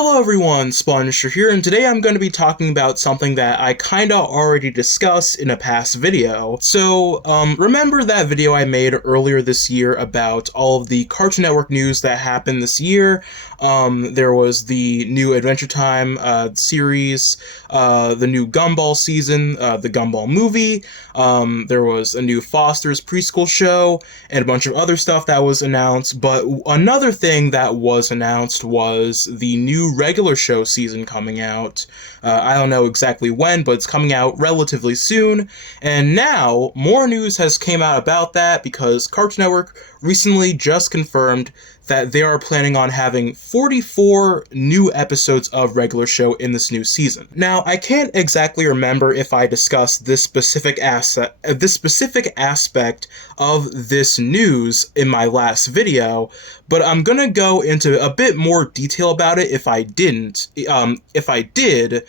Hello everyone, spongestur here, and today I'm going to be talking about something that I kinda already discussed in a past video. So, remember that video I made earlier this year about all of the Cartoon Network news that happened this year? There was the new Adventure Time series, the new Gumball season, the Gumball movie, there was a new Foster's preschool show, and a bunch of other stuff that was announced, but another thing that was announced was the new regular show season coming out. I don't know exactly when, but it's coming out relatively soon, and now more news has came out about that because Cartoon Network recently just confirmed that they are planning on having 44 new episodes of regular show in this new season. Now, I can't exactly remember if I discussed this specific aspect of this news in my last video, but I'm gonna go into a bit more detail about it if I didn't. If I did,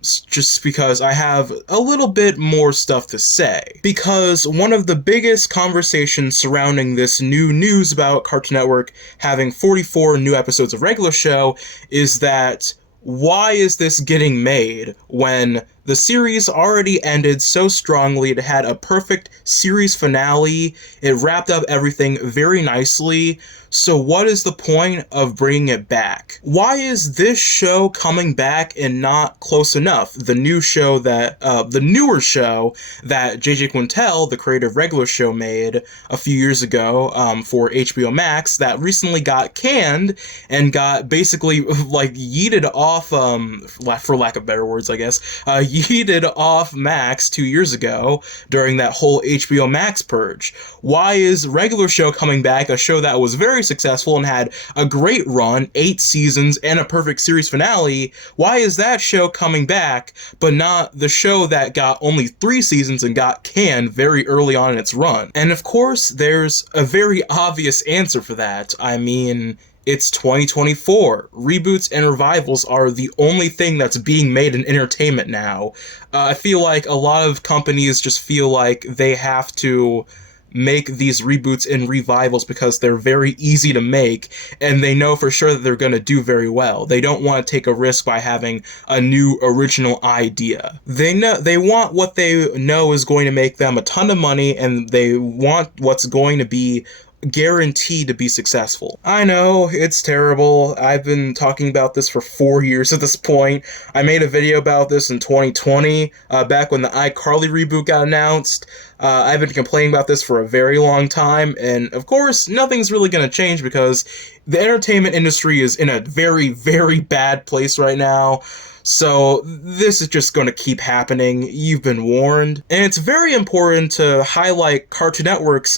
just because I have a little bit more stuff to say. Because one of the biggest conversations surrounding this new news about Cartoon Network having 44 new episodes of regular show is that why is this getting made when the series already ended so strongly? It had a perfect series finale. It wrapped up everything very nicely. So what is the point of bringing it back? Why is this show coming back and not close enough? The newer show that JJ Quintel, the creator of regular show, made a few years ago for HBO Max, that recently got canned and got basically like yeeted off, for lack of better words, I guess, yeeted off Max 2 years ago during that whole HBO Max purge. Why is regular show coming back, a show that was very successful and had a great run, 8 seasons and a perfect series finale? Why is that show coming back, but not the show that got only 3 seasons and got canned very early on in its run? And of course, there's a very obvious answer for that. I mean, it's 2024. Reboots and revivals are the only thing that's being made in entertainment now. I feel like a lot of companies just feel like they have to make these reboots and revivals because they're very easy to make, and they know for sure that they're going to do very well. They don't want to take a risk by having a new original idea. They want what they know is going to make them a ton of money, and they want what's going to be guaranteed to be successful. I know, it's terrible. I've been talking about this for 4 years at this point. I made a video about this in 2020, back when the iCarly reboot got announced. I've been complaining about this for a very long time, and of course, nothing's really gonna change because the entertainment industry is in a very, very bad place right now. So this is just going to keep happening. You've been warned. And it's very important to highlight Cartoon Network's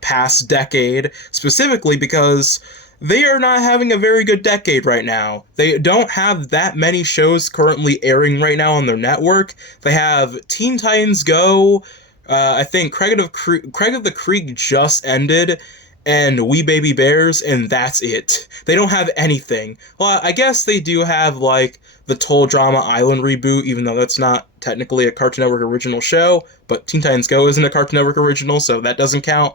past decade, specifically because they are not having a very good decade right now. They don't have that many shows currently airing right now on their network. They have Teen Titans Go, I think Craig of the Creek just ended, and We Baby Bears, and that's it. They don't have anything. Well, I guess they do have, like, the Total Drama Island reboot, even though that's not technically a Cartoon Network original show, but Teen Titans Go isn't a Cartoon Network original, so that doesn't count.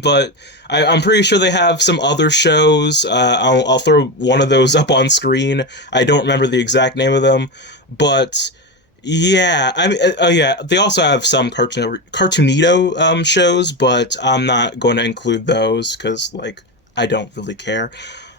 But I'm pretty sure they have some other shows. I'll throw one of those up on screen. I don't remember the exact name of them, but yeah, I mean, yeah, they also have some Cartoonito shows, but I'm not going to include those because, like, I don't really care.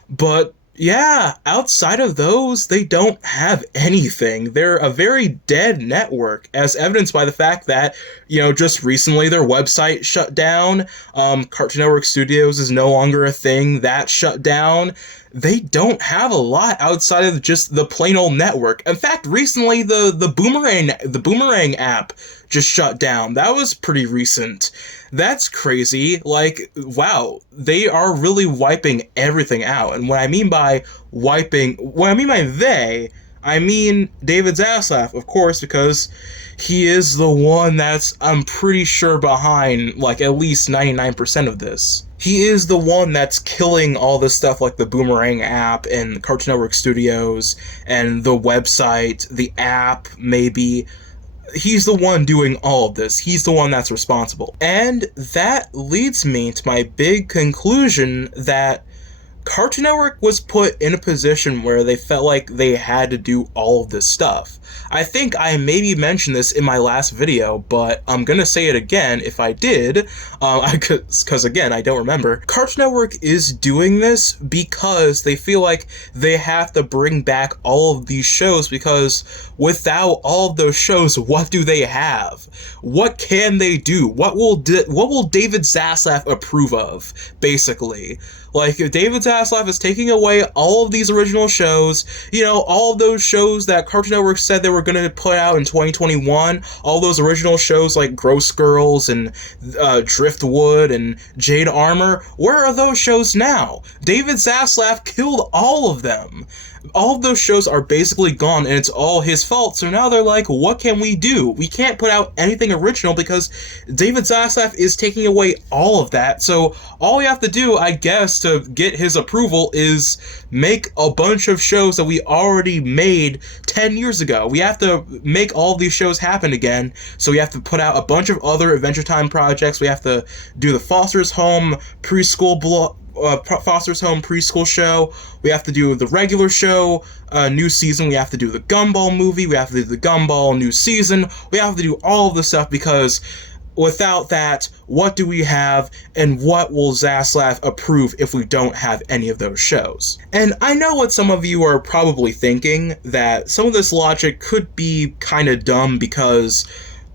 But yeah, outside of those, they don't have anything. They're a very dead network, as evidenced by the fact that, you know, just recently their website shut down. Cartoon Network Studios is no longer a thing. That shut down. They don't have a lot outside of just the plain old network. In fact, recently the Boomerang app just shut down. That was pretty recent. That's crazy. Like, wow, they are really wiping everything out. And what I mean by they, I mean David Zaslav, of course, because he is the one that's, I'm pretty sure, behind, like, at least 99% of this. He is the one that's killing all this stuff like the Boomerang app and Cartoon Network Studios and the website, the app, maybe. He's the one doing all of this. He's the one that's responsible. And that leads me to my big conclusion that Cartoon Network was put in a position where they felt like they had to do all of this stuff. I think I maybe mentioned this in my last video, but I'm gonna say it again if I did, because again, I don't remember. Cartoon Network is doing this because they feel like they have to bring back all of these shows, because without all of those shows, what do they have? What can they do? What will David Zaslav approve of, basically? Like, if David Zaslav is taking away all of these original shows, all of those shows that Cartoon Network said they were going to put out in 2021, all those original shows like Gross Girls and Driftwood and Jade Armor, where are those shows now? David Zaslav killed all of them. All of those shows are basically gone, and it's all his fault. So now they're like, what can we do? We can't put out anything original because David Zaslav is taking away all of that. So all we have to do, I guess, to get his approval is make a bunch of shows that we already made 10 years ago. We have to make all these shows happen again. So we have to put out a bunch of other Adventure Time projects. We have to do the Foster's Home preschool Foster's Home preschool show. We have to do the regular show, new season. We have to do the Gumball movie. We have to do the Gumball new season. We have to do all of this stuff, because without that, what do we have, and what will Zaslav approve if we don't have any of those shows? And I know what some of you are probably thinking, that some of this logic could be kind of dumb, because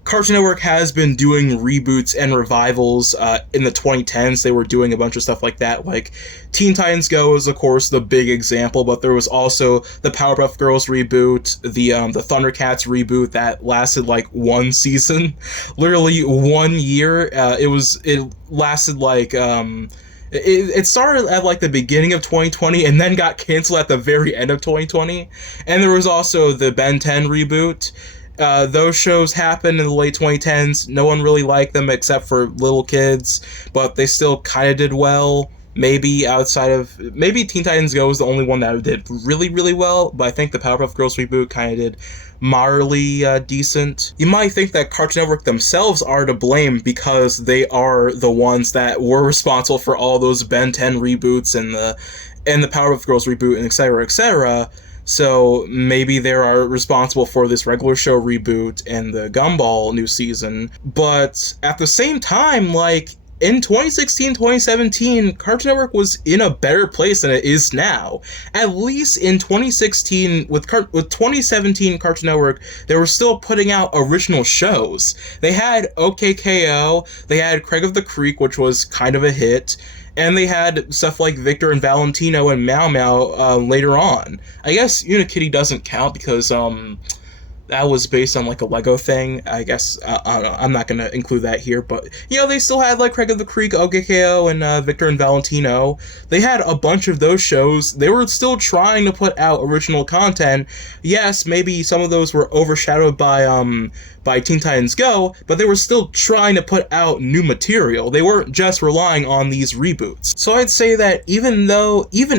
Cartoon Network has been doing reboots and revivals. In the 2010s, they were doing a bunch of stuff like that. Like, Teen Titans Go is, of course, the big example, but there was also the Powerpuff Girls reboot, the Thundercats reboot that lasted like one season, literally 1 year. It lasted like it started at like the beginning of 2020 and then got canceled at the very end of 2020. And there was also the Ben 10 reboot. Those shows happened in the late 2010s. No one really liked them except for little kids, but they still kind of did well. Maybe Teen Titans Go was the only one that did really, really well, but I think the Powerpuff Girls reboot kind of did moderately decent. You might think that Cartoon Network themselves are to blame because they are the ones that were responsible for all those Ben 10 reboots and the Powerpuff Girls reboot and etc., etc., so maybe they are responsible for this regular show reboot and the Gumball new season. But at the same time, like, in 2016, 2017, Cartoon Network was in a better place than it is now. At least in 2016, with 2017 Cartoon Network, they were still putting out original shows. They had OKKO, they had Craig of the Creek, which was kind of a hit, and they had stuff like Victor and Valentino and Meow Meow later on. I guess Unikitty doesn't count because that was based on like a Lego thing. I guess I'm not gonna include that here, but they still had like Craig of the Creek, OKKO, and Victor and Valentino. They had a bunch of those shows. They were still trying to put out original content. Yes, maybe some of those were overshadowed by Teen Titans Go, but they were still trying to put out new material. They weren't just relying on these reboots. So I'd say that even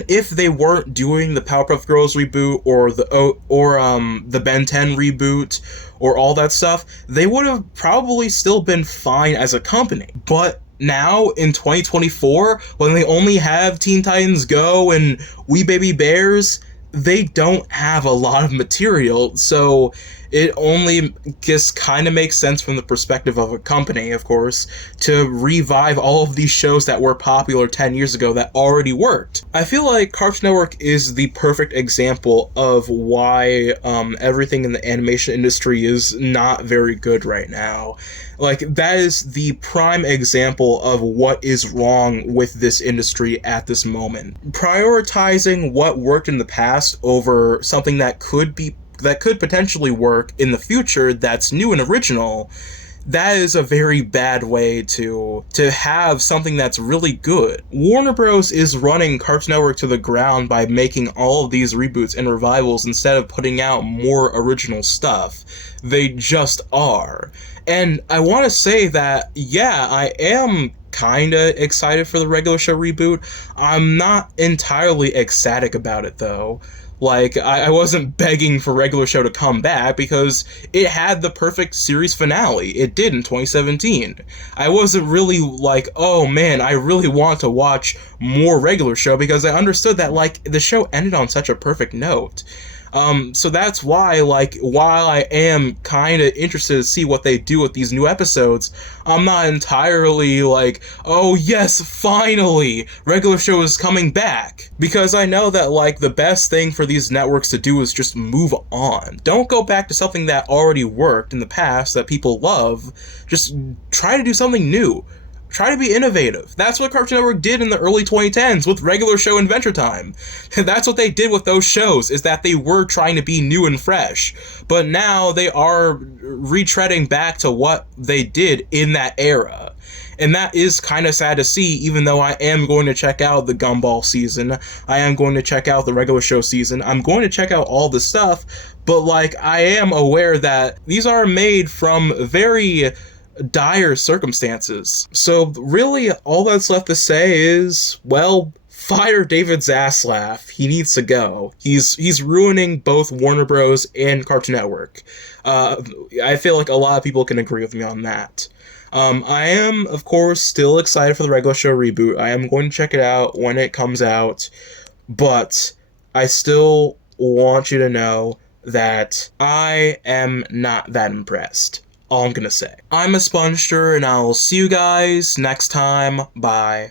if they weren't doing the Powerpuff Girls reboot or the Ben 10 reboot or all that stuff, they would have probably still been fine as a company. But now, in 2024, when they only have Teen Titans Go and We Baby Bears, they don't have a lot of material, so it only just kind of makes sense from the perspective of a company, of course, to revive all of these shows that were popular 10 years ago that already worked. I feel like Cartoon Network is the perfect example of why everything in the animation industry is not very good right now. Like, that is the prime example of what is wrong with this industry at this moment. Prioritizing what worked in the past over something that could potentially work in the future that's new and original, that is a very bad way to have something that's really good. Warner Bros. Is running Cartoon Network to the ground by making all of these reboots and revivals instead of putting out more original stuff. They just are. And I want to say that, yeah, I am kinda excited for the regular show reboot. I'm not entirely ecstatic about it, though. Like, I wasn't begging for Regular Show to come back because it had the perfect series finale. It did in 2017. I wasn't really like, oh man, I really want to watch more Regular Show because I understood that, like, the show ended on such a perfect note. So that's why, like, while I am kind of interested to see what they do with these new episodes, I'm not entirely like, oh yes, finally, Regular Show is coming back. Because I know that, like, the best thing for these networks to do is just move on. Don't go back to something that already worked in the past that people love. Just try to do something new. Try to be innovative. That's what Cartoon Network did in the early 2010s with Regular Show and Adventure Time. That's what they did with those shows, is that they were trying to be new and fresh. But now they are retreading back to what they did in that era. And that is kind of sad to see, even though I am going to check out the Gumball season. I am going to check out the Regular Show season. I'm going to check out all the stuff. But, like, I am aware that these are made from very dire circumstances. So really, all that's left to say is, well, fire David Zaslav. He needs to go. He's ruining both Warner Bros. And Cartoon Network. I feel like a lot of people can agree with me on that. I am, of course, still excited for the Regular Show reboot. I am going to check it out when it comes out, but I still want you to know that I am not that impressed. All I'm gonna say. I'm a spongestur, and I'll see you guys next time. Bye.